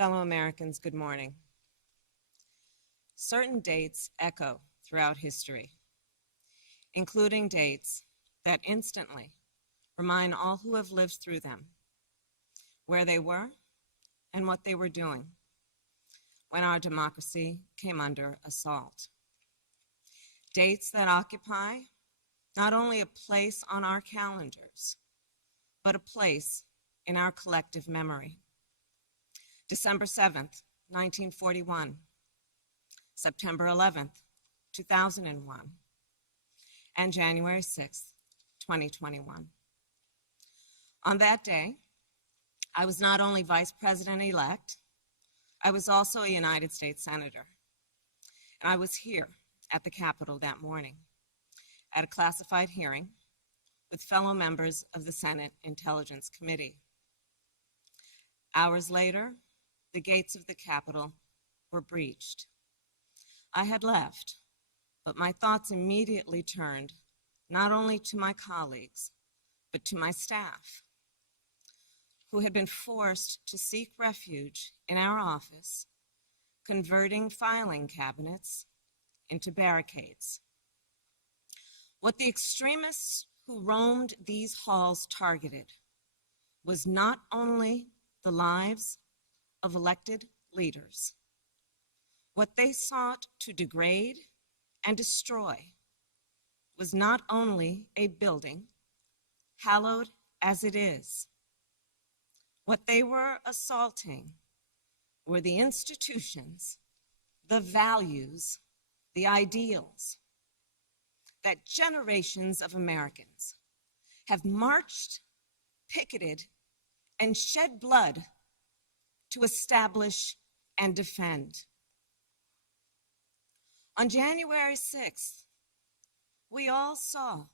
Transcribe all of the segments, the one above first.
Fellow Americans, good morning. Certain dates echo throughout history, including dates that instantly remind all who have lived through them where they were and what they were doing when our democracy came under assault. Dates that occupy not only a place on our calendars, but a place in our collective memory. December 7th, 1941, September 11th, 2001, and January 6th, 2021. On that day, I was not only Vice President-elect, I was also a United States Senator. And I was here at the Capitol that morning at a classified hearing with fellow members of the Senate Intelligence Committee. Hours later, the gates of the Capitol were breached. I had left, but my thoughts immediately turned not only to my colleagues, but to my staff, who had been forced to seek refuge in our office, converting filing cabinets into barricades. What the extremists who roamed these halls targeted was not only the lives of elected leaders. What they sought to degrade and destroy was not only a building, hallowed as it is. What they were assaulting were the institutions, the values, the ideals that generations of Americans have marched, picketed, and shed blood to establish and defend. On January 6th, we all saw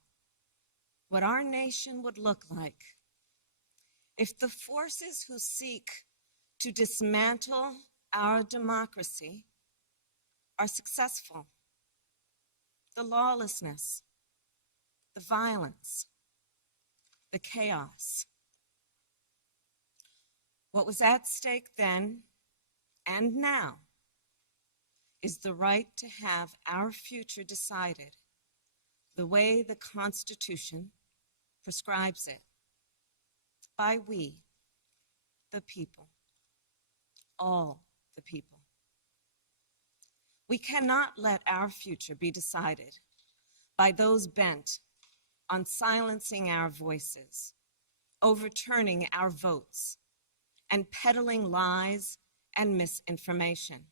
what our nation would look like if the forces who seek to dismantle our democracy are successful. The lawlessness, the violence, the chaos. What was at stake then and now is the right to have our future decided the way the Constitution prescribes it, by we, the people, all the people. We cannot let our future be decided by those bent on silencing our voices, overturning our votes, and peddling lies and misinformation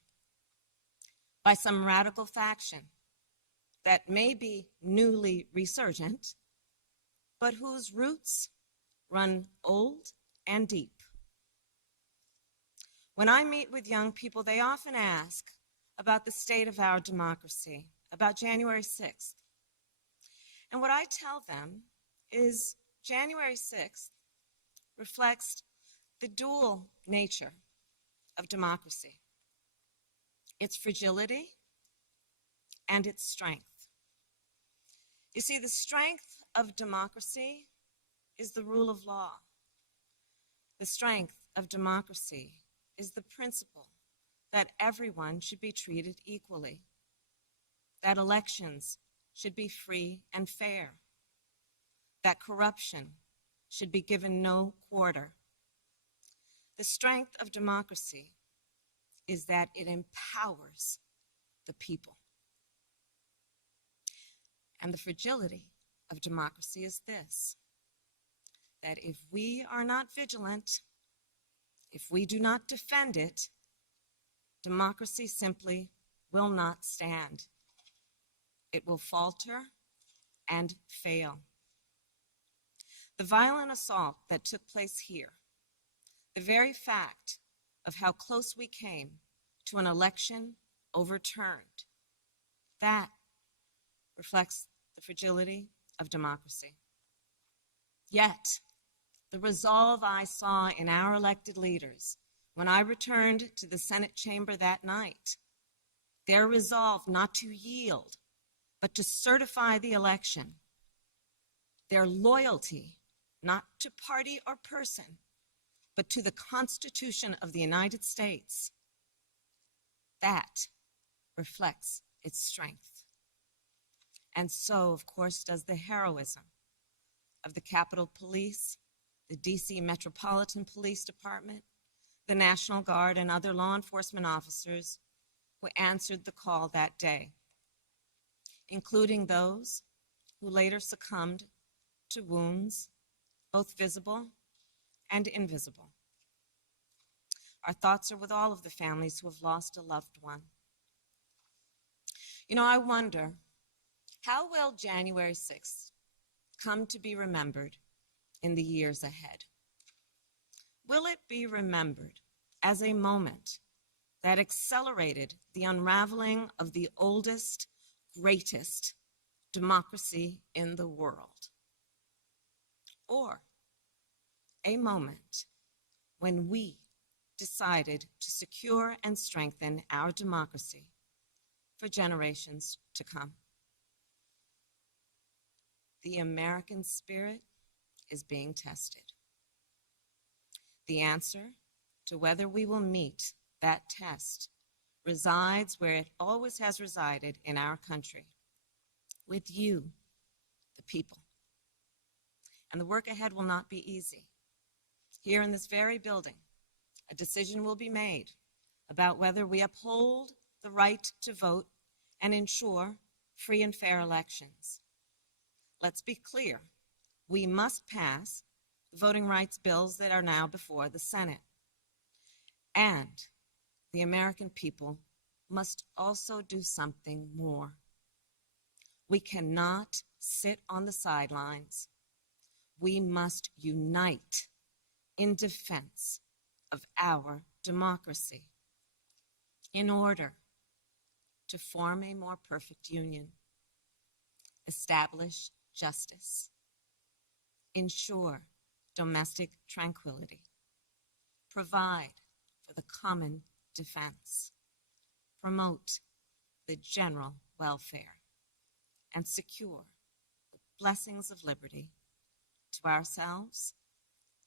by some radical faction that may be newly resurgent, but whose roots run old and deep. When I meet with young people, they often ask about the state of our democracy, about January 6th. And what I tell them is January 6th reflects the dual nature of democracy, its fragility and its strength. You see, the strength of democracy is the rule of law. The strength of democracy is the principle that everyone should be treated equally, that elections should be free and fair, that corruption should be given no quarter. The strength of democracy is that it empowers the people. And the fragility of democracy is this, that if we are not vigilant, if we do not defend it, democracy simply will not stand. It will falter and fail. The violent assault that took place here, the very fact of how close we came to an election overturned, that reflects the fragility of democracy. Yet, the resolve I saw in our elected leaders when I returned to the Senate chamber that night, their resolve not to yield, but to certify the election, their loyalty not to party or person, but to the Constitution of the United States. That reflects its strength. And so, of course, does the heroism of the Capitol Police, the DC Metropolitan Police Department, the National Guard, and other law enforcement officers who answered the call that day, including those who later succumbed to wounds, both visible and invisible. Our thoughts are with all of the families who have lost a loved one. You know, I wonder, how will January 6th come to be remembered in the years ahead? Will it be remembered as a moment that accelerated the unraveling of the oldest, greatest democracy in the world? Or a moment when we decided to secure and strengthen our democracy for generations to come? The American spirit is being tested. The answer to whether we will meet that test resides where it always has resided in our country, with you, the people. And the work ahead will not be easy. Here in this very building, a decision will be made about whether we uphold the right to vote and ensure free and fair elections. Let's be clear, we must pass the voting rights bills that are now before the Senate. And the American people must also do something more. We cannot sit on the sidelines. We must unite in defense of our democracy in order to form a more perfect union, establish justice, ensure domestic tranquility, provide for the common defense, promote the general welfare, and secure the blessings of liberty to ourselves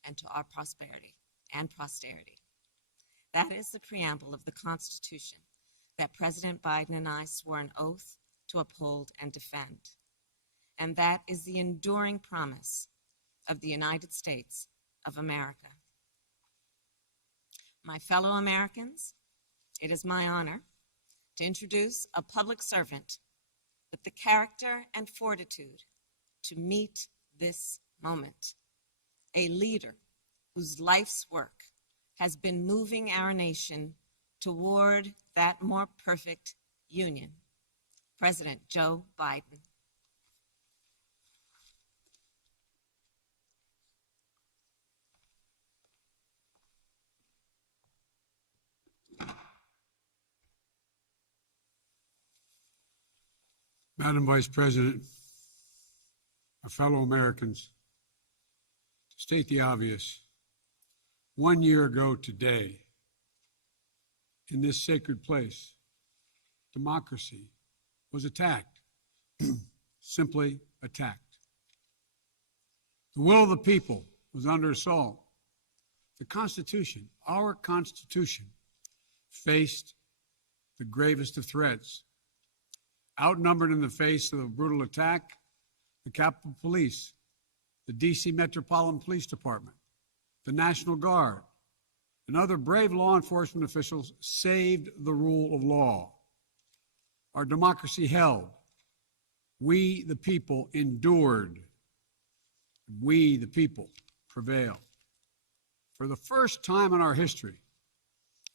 and to our prosperity and posterity. That is the preamble of the Constitution that President Biden and I swore an oath to uphold and defend. And that is the enduring promise of the United States of America. My fellow Americans, it is my honor to introduce a public servant with the character and fortitude to meet this moment, a leader whose life's work has been moving our nation toward that more perfect union, President Joe Biden. Madam Vice President, my fellow Americans, to state the obvious, 1 year ago today, in this sacred place, democracy was attacked, simply attacked. The will of the people was under assault. The Constitution, our Constitution, faced the gravest of threats. Outnumbered in the face of a brutal attack, the Capitol Police, the DC Metropolitan Police Department, the National Guard, and other brave law enforcement officials saved the rule of law. Our democracy held. We, the people, endured. We, the people, prevailed. For the first time in our history,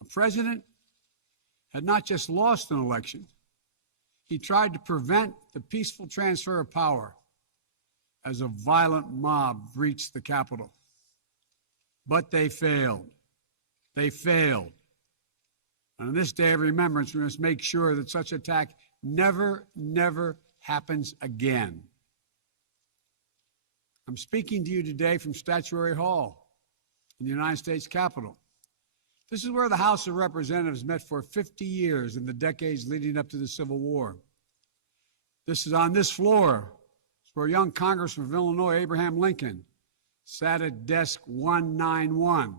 a president had not just lost an election, he tried to prevent the peaceful transfer of power as a violent mob breached the Capitol. But they failed. They failed. And on this day of remembrance, we must make sure that such attack never happens again. I'm speaking to you today from Statuary Hall in the United States Capitol. This is where the House of Representatives met for 50 years in the decades leading up to the Civil War. This is on this floor where young Congressman of Illinois, Abraham Lincoln, sat at desk 191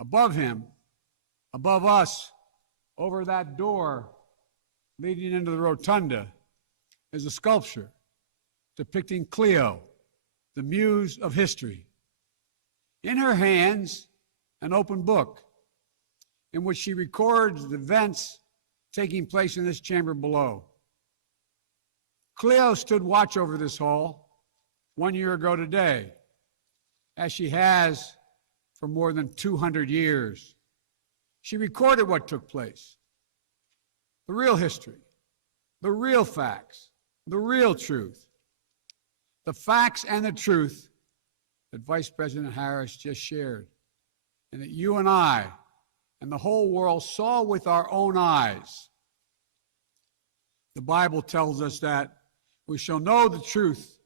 Above him, above us, over that door leading into the rotunda, is a sculpture depicting Cleo, the muse of history. In her hands, an open book in which she records the events taking place in this chamber below. Cleo stood watch over this hall 1 year ago today, as she has for more than 200 years. She recorded what took place, the real history, the real facts, the real truth, the facts and the truth that Vice President Harris just shared, and that you and I and the whole world saw with our own eyes. The Bible tells us that we shall know the truth,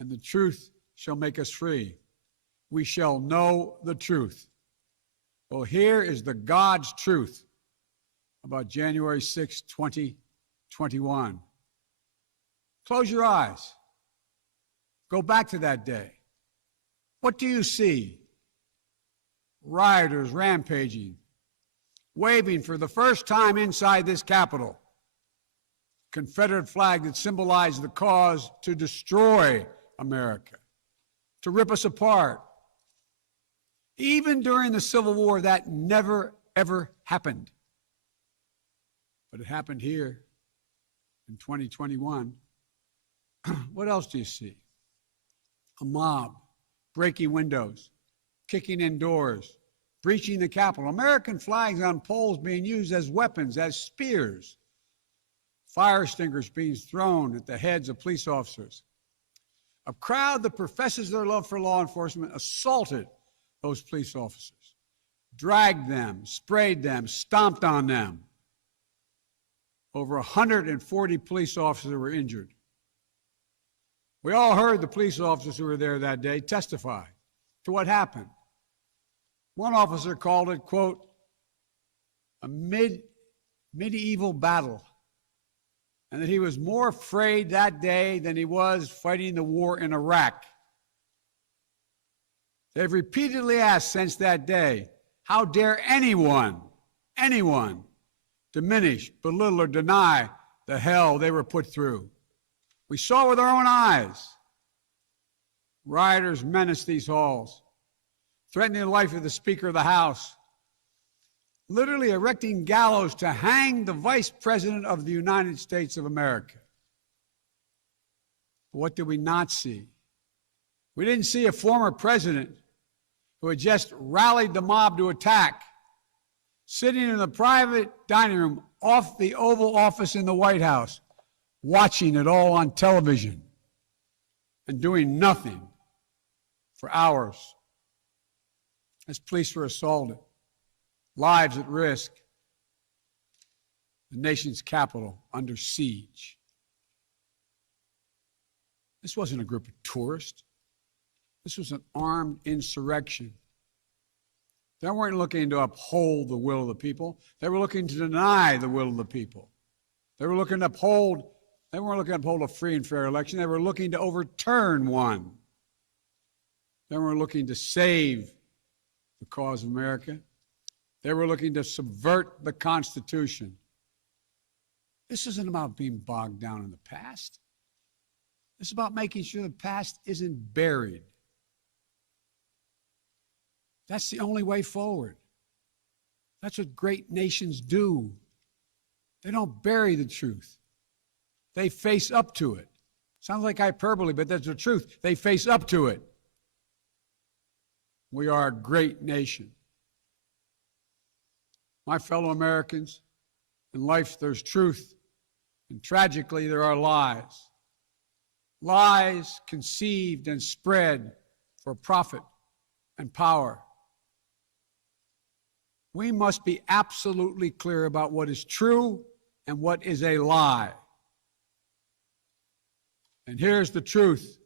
and the truth shall make us free. We shall know the truth. Well, here is the God's truth about January 6, 2021. Close your eyes. Go back to that day. What do you see? Rioters rampaging, waving for the first time inside this Capitol Confederate flag that symbolized the cause to destroy America, to rip us apart. Even during the Civil War, that never, ever happened. But it happened here in 2021. What else do you see? A mob breaking windows, kicking in doors, breaching the Capitol. American flags on poles being used as weapons, as spears. Fire extinguishers being thrown at the heads of police officers. A crowd that professes their love for law enforcement assaulted those police officers, dragged them, sprayed them, stomped on them. Over 140 police officers were injured. We all heard the police officers who were there that day testify to what happened. One officer called it, quote, a medieval battle, and that he was more afraid that day than he was fighting the war in Iraq. They've repeatedly asked since that day, how dare anyone diminish, belittle, or deny the hell they were put through. We saw with our own eyes. Rioters menaced these halls, threatening the life of the Speaker of the House, literally erecting gallows to hang the Vice President of the United States of America. But what did we not see? We didn't see a former president who had just rallied the mob to attack, sitting in the private dining room off the Oval Office in the White House, watching it all on television and doing nothing for hours as police were assaulted, lives at risk, the nation's capital under siege. This wasn't a group of tourists. This was an armed insurrection. They weren't looking to uphold the will of the people. They were looking to deny the will of the people. They weren't looking to uphold a free and fair election. They were looking to overturn one. They weren't looking to save the cause of America. They were looking to subvert the Constitution. This isn't about being bogged down in the past. It's about making sure the past isn't buried. That's the only way forward. That's what great nations do. They don't bury the truth. They face up to it. Sounds like hyperbole, but that's the truth. They face up to it. We are a great nation. My fellow Americans, in life there's truth, and tragically there are lies. Lies conceived and spread for profit and power. We must be absolutely clear about what is true and what is a lie. And here's the truth.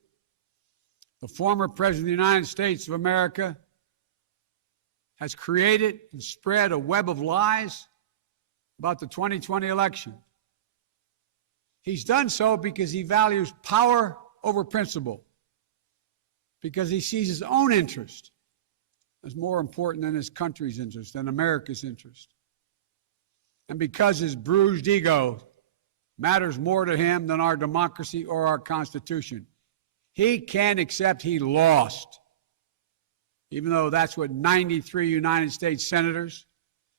The former President of the United States of America has created and spread a web of lies about the 2020 election. He's done so because he values power over principle, because he sees his own interest is more important than his country's interest, than America's interest. And because his bruised ego matters more to him than our democracy or our Constitution, he can't accept he lost, even though that's what 93 United States senators,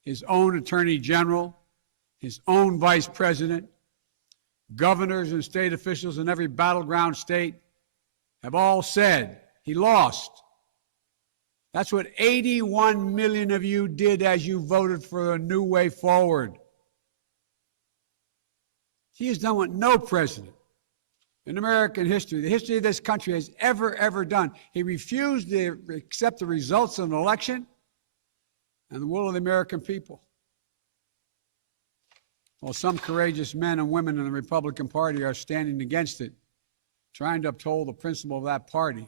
his own attorney general, his own vice president, governors and state officials in every battleground state have all said he lost. That's what 81 million of you did as you voted for a new way forward. He has done what no president in American history, the history of this country, has ever done. He refused to accept the results of an election and the will of the American people. While some courageous men and women in the Republican Party are standing against it, trying to uphold the principle of that party,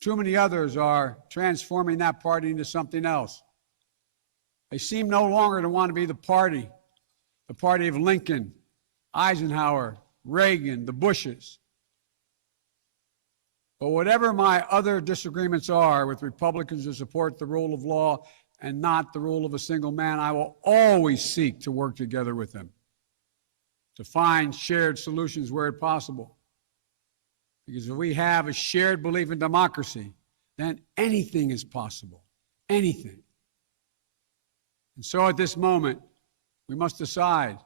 too many others are transforming that party into something else. They seem no longer to want to be the party of Lincoln, Eisenhower, Reagan, the Bushes. But whatever my other disagreements are with Republicans who support the rule of law and not the rule of a single man, I will always seek to work together with them to find shared solutions where it's possible. Because if we have a shared belief in democracy, then anything is possible. Anything. And so at this moment, we must decide,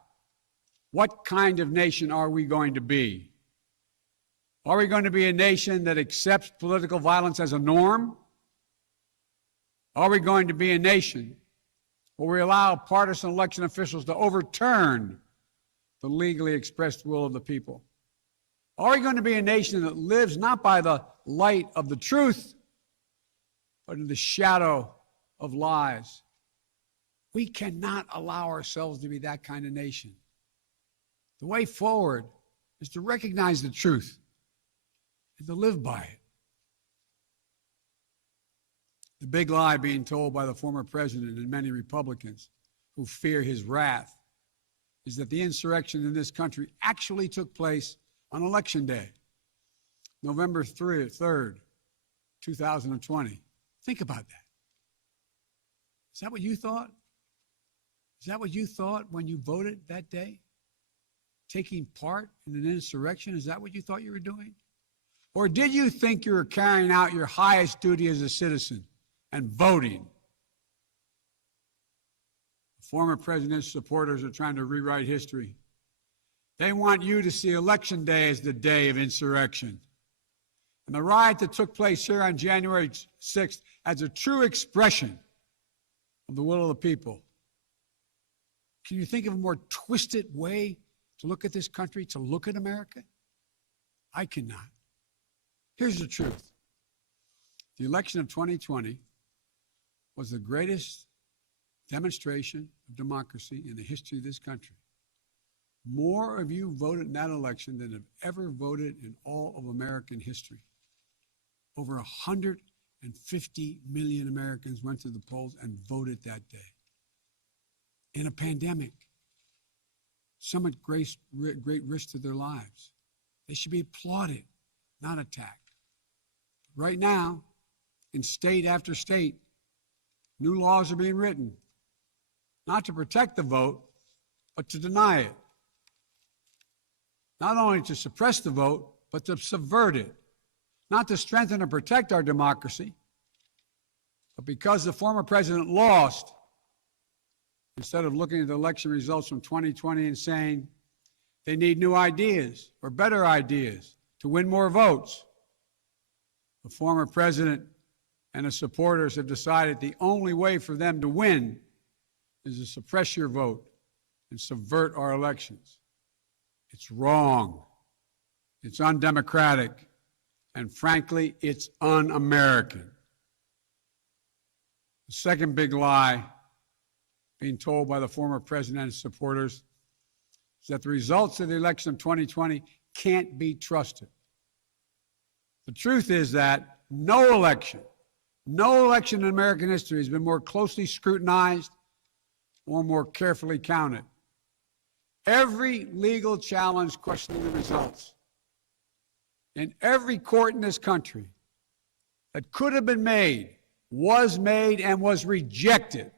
what kind of nation are we going to be? Are we going to be a nation that accepts political violence as a norm? Are we going to be a nation where we allow partisan election officials to overturn the legally expressed will of the people? Are we going to be a nation that lives not by the light of the truth, but in the shadow of lies? We cannot allow ourselves to be that kind of nation. The way forward is to recognize the truth and to live by it. The big lie being told by the former president and many Republicans who fear his wrath is that the insurrection in this country actually took place on Election Day, November 3rd, 2020. Think about that. Is that what you thought? Is that what you thought when you voted that day? Taking part in an insurrection? Is that what you thought you were doing? Or did you think you were carrying out your highest duty as a citizen and voting? The former president's supporters are trying to rewrite history. They want you to see Election Day as the day of insurrection. And the riot that took place here on January 6th as a true expression of the will of the people. Can you think of a more twisted way to look at this country, to look at America? I cannot. Here's the truth. The election of 2020 was the greatest demonstration of democracy in the history of this country. More of you voted in that election than have ever voted in all of American history. Over 150 million Americans went to the polls and voted that day. In a pandemic, some at great risk to their lives. They should be applauded, not attacked. Right now, in state after state, new laws are being written, not to protect the vote, but to deny it. Not only to suppress the vote, but to subvert it. Not to strengthen or protect our democracy, but because the former president lost, instead of looking at the election results from 2020 and saying they need new ideas or better ideas to win more votes, the former president and his supporters have decided the only way for them to win is to suppress your vote and subvert our elections. It's wrong. It's undemocratic. And frankly, it's un-American. The second big lie being told by the former president and his supporters is that the results of the election of 2020 can't be trusted. The truth is that no election in American history has been more closely scrutinized or more carefully counted. Every legal challenge questioning the results in every court in this country that could have been made was made and was rejected,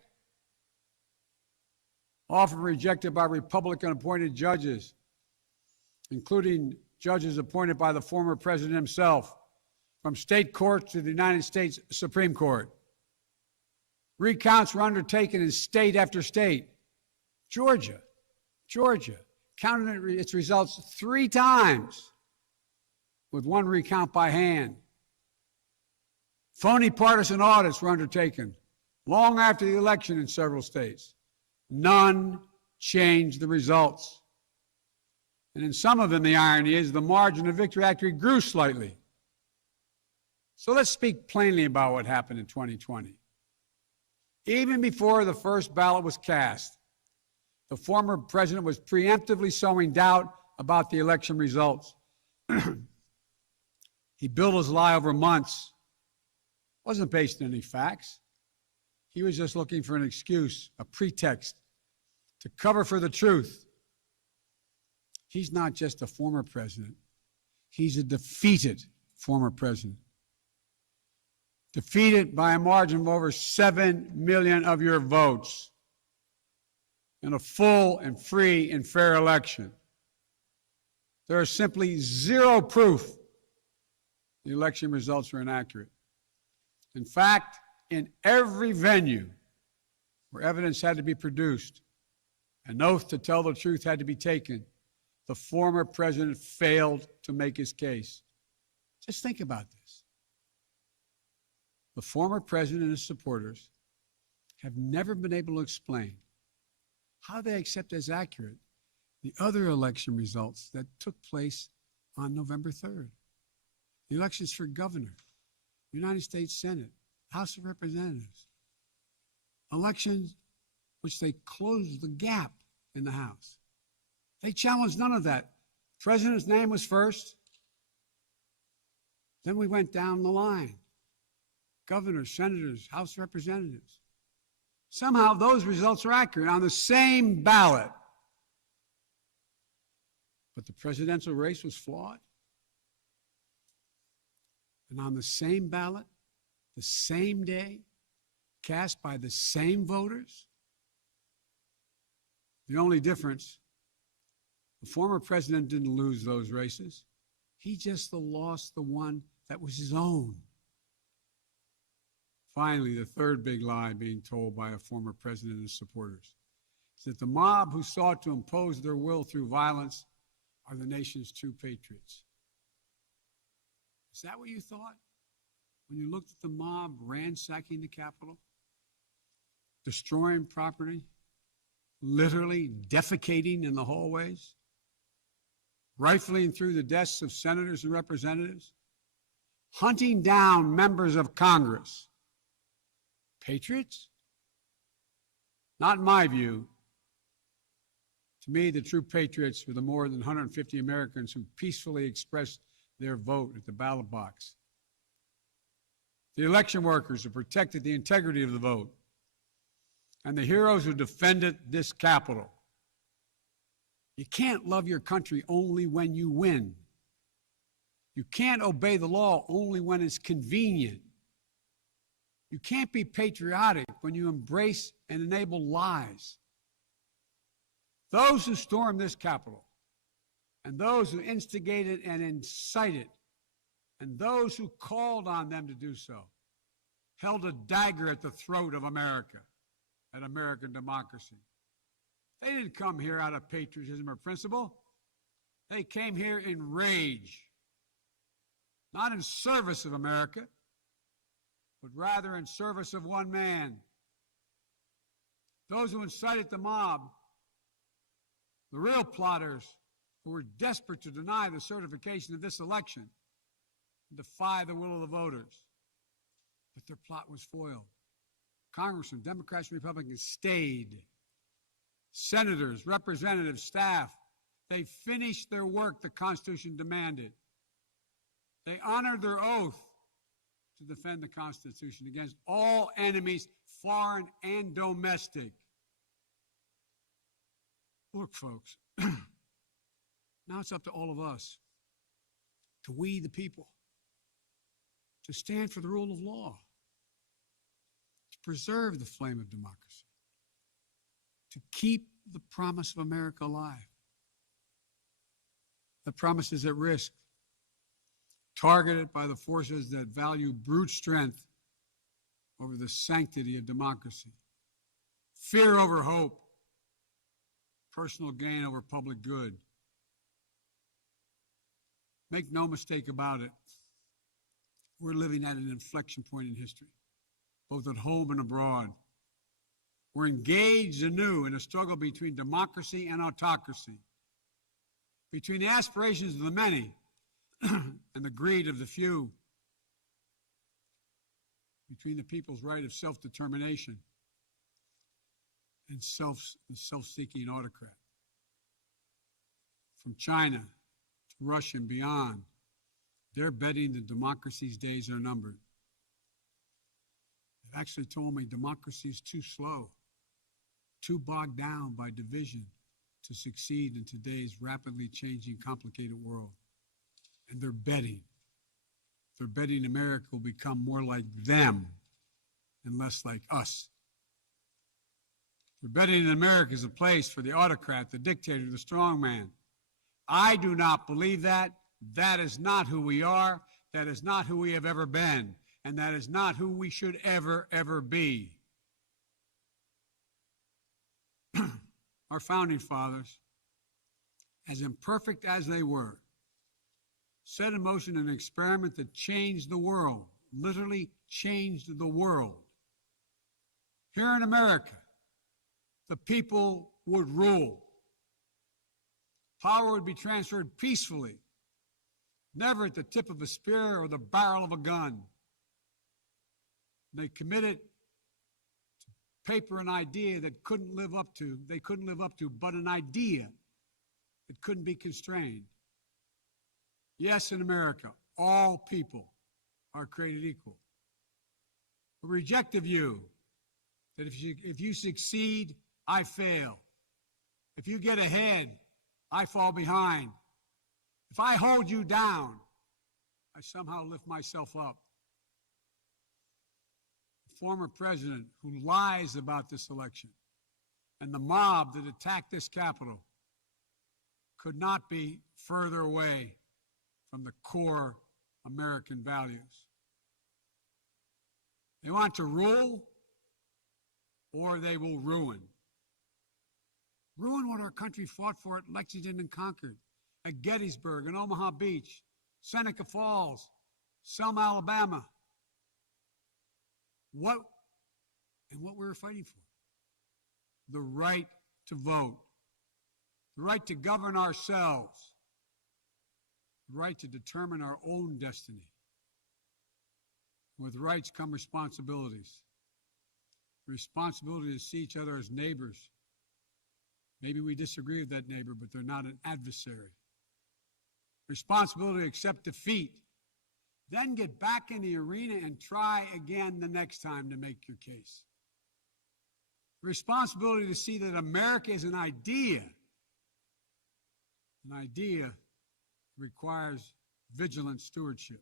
often rejected by Republican-appointed judges, including judges appointed by the former president himself, from state courts to the United States Supreme Court. Recounts were undertaken in state after state. Georgia counted its results 3 times, with 1 recount by hand. Phony partisan audits were undertaken long after the election in several states. None changed the results. And in some of them, the irony is the margin of victory actually grew slightly. So let's speak plainly about what happened in 2020. Even before the first ballot was cast, the former president was preemptively sowing doubt about the election results. He built his lie over months. It wasn't based on any facts. He was just looking for an excuse, a pretext, to cover for the truth. He's not just a former president. He's a defeated former president. Defeated by a margin of over 7 million of your votes in a full and free and fair election. There is simply zero proof the election results were inaccurate. In fact, in every venue where evidence had to be produced, an oath to tell the truth had to be taken, the former president failed to make his case. Just think about this. The former president and his supporters have never been able to explain how they accept as accurate the other election results that took place on November 3rd. The elections for governor, United States Senate, House of Representatives. Elections which they closed the gap in the House. They challenged none of that. The president's name was first. Then we went down the line. Governors, senators, House of Representatives. Somehow those results are accurate on the same ballot. But the presidential race was flawed. And on the same ballot, the same day, cast by the same voters. The only difference, the former president didn't lose those races. He just lost the one that was his own. Finally, the third big lie being told by a former president and his supporters is that the mob who sought to impose their will through violence are the nation's true patriots. Is that what you thought when you looked at the mob ransacking the Capitol, destroying property, literally defecating in the hallways, rifling through the desks of senators and representatives, hunting down members of Congress? Patriots? Not in my view. To me, the true patriots were the more than 150 Americans who peacefully expressed their vote at the ballot box. The election workers who protected the integrity of the vote. And the heroes who defended this Capitol. You can't love your country only when you win. You can't obey the law only when it's convenient. You can't be patriotic when you embrace and enable lies. Those who stormed this Capitol, and those who instigated and incited, and those who called on them to do so, held a dagger at the throat of America, at American democracy. They didn't come here out of patriotism or principle. They came here in rage, not in service of America, but rather in service of one man. Those who incited the mob, the real plotters who were desperate to deny the certification of this election, and defy the will of the voters. But their plot was foiled. Congressmen, Democrats and Republicans stayed. Senators, representatives, staff, they finished their work the Constitution demanded. They honored their oath to defend the Constitution against all enemies, foreign and domestic. Look, folks, now it's up to all of us, to we the people, to stand for the rule of law, preserve the flame of democracy, to keep the promise of America alive. That promise is at risk, targeted by the forces that value brute strength over the sanctity of democracy, fear over hope, personal gain over public good. Make no mistake about it, we're living at an inflection point in history, both at home and abroad. We're engaged anew in a struggle between democracy and autocracy, between the aspirations of the many and the greed of the few, between the people's right of self-determination and self-seeking autocrat. From China to Russia and beyond, they're betting that democracy's days are numbered. They've actually told me democracy is too slow, too bogged down by division to succeed in today's rapidly changing, complicated world. And they're betting America will become more like them and less like us. They're betting that America is a place for the autocrat, the dictator, the strongman. I do not believe that. That is not who we are. That is not who we have ever been. And that is not who we should ever, ever be. Our founding fathers, as imperfect as they were, set in motion an experiment that changed the world, literally changed the world. Here in America, the people would rule. Power would be transferred peacefully, never at the tip of a spear or the barrel of a gun. They committed to paper an idea that they couldn't live up to, but an idea that couldn't be constrained. Yes, in America, all people are created equal. We reject the view that if you succeed, I fail. If you get ahead, I fall behind. If I hold you down, I somehow lift myself up. The former president who lies about this election and the mob that attacked this Capitol could not be further away from the core American values. They want to rule, or they will ruin. Ruin what our country fought for at Lexington and Concord, at Gettysburg and Omaha Beach, Seneca Falls, Selma, Alabama. What we were fighting for? The right to vote, the right to govern ourselves, the right to determine our own destiny. With rights come responsibilities. The responsibility to see each other as neighbors. Maybe we disagree with that neighbor, but they're not an adversary. Responsibility to accept defeat. Then get back in the arena and try again the next time to make your case. Responsibility to see that America is an idea. An idea requires vigilant stewardship.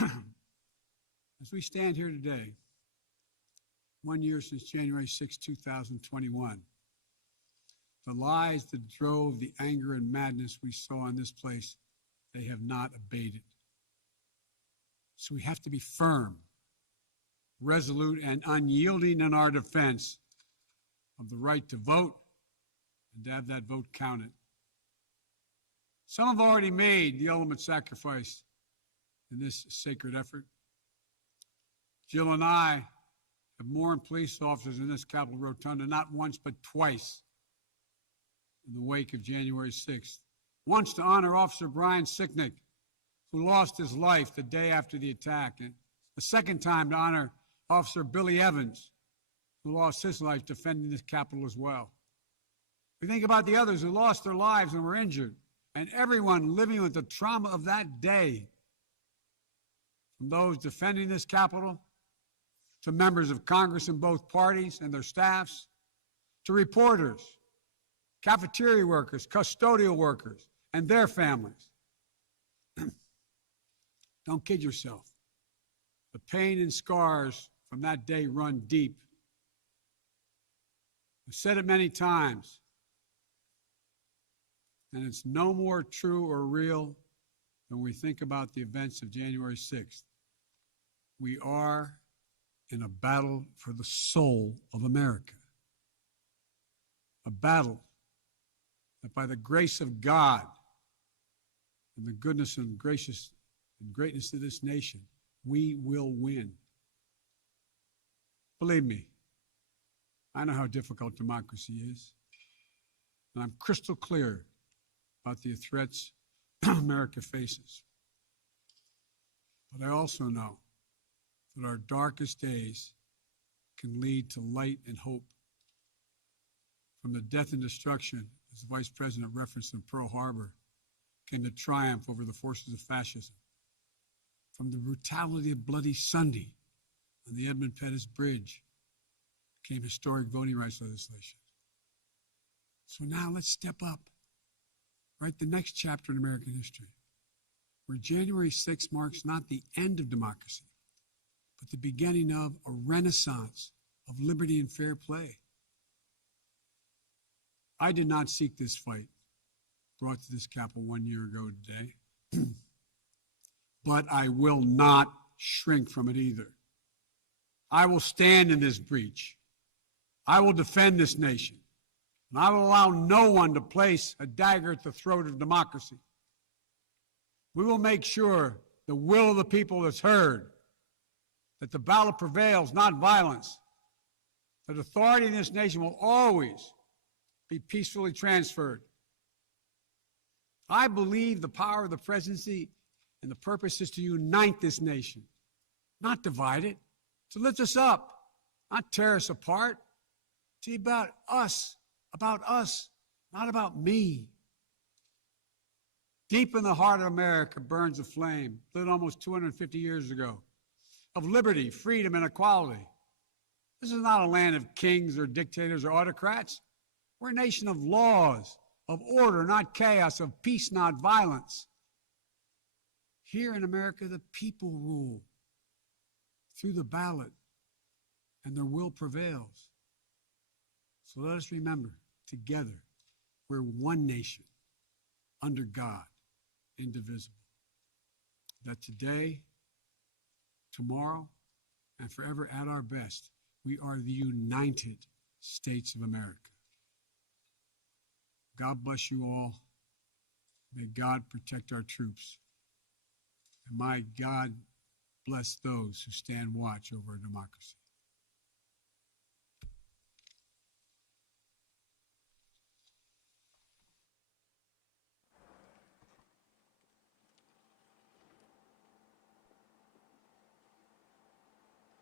As we stand here today, 1 year since January 6, 2021, the lies that drove the anger and madness we saw in this place, they have not abated. So we have to be firm, resolute, and unyielding in our defense of the right to vote and to have that vote counted. Some have already made the ultimate sacrifice in this sacred effort. Jill and I have mourned police officers in this Capitol Rotunda not once but twice in the wake of January 6th. Once to honor Officer Brian Sicknick, who lost his life the day after the attack, and the second time to honor Officer Billy Evans, who lost his life defending this Capitol as well. We think about the others who lost their lives and were injured, and everyone living with the trauma of that day, from those defending this Capitol, to members of Congress in both parties and their staffs, to reporters, cafeteria workers, custodial workers, and their families. Don't kid yourself. The pain and scars from that day run deep. I've said it many times, and it's no more true or real than we think about the events of January 6th. We are in a battle for the soul of America. A battle that by the grace of God and the goodness and gracious and greatness of this nation, we will win. Believe me, I know how difficult democracy is, and I'm crystal clear about the threats America faces. But I also know that our darkest days can lead to light and hope. From the death and destruction, as the Vice President referenced in Pearl Harbor, came the triumph over the forces of fascism. From the brutality of Bloody Sunday on the Edmund Pettus Bridge came historic voting rights legislation. So now let's step up, write the next chapter in American history, where January 6th marks not the end of democracy, but the beginning of a renaissance of liberty and fair play. I did not seek this fight brought to this Capitol 1 year ago today, but I will not shrink from it either. I will stand in this breach. I will defend this nation, and I will allow no one to place a dagger at the throat of democracy. We will make sure the will of the people is heard, that the ballot prevails, not violence, that authority in this nation will always be peacefully transferred. I believe the power of the presidency and the purpose is to unite this nation, not divide it, to lift us up, not tear us apart. To be about us, not about me. Deep in the heart of America burns a flame, lit almost 250 years ago, of liberty, freedom, and equality. This is not a land of kings or dictators or autocrats. We're a nation of laws, of order, not chaos, of peace, not violence. Here in America, the people rule through the ballot, and their will prevails. So let us remember, together, we're one nation, under God, indivisible. That today, tomorrow, and forever at our best, we are the United States of America. God bless you all. May God protect our troops. And may God bless those who stand watch over our democracy.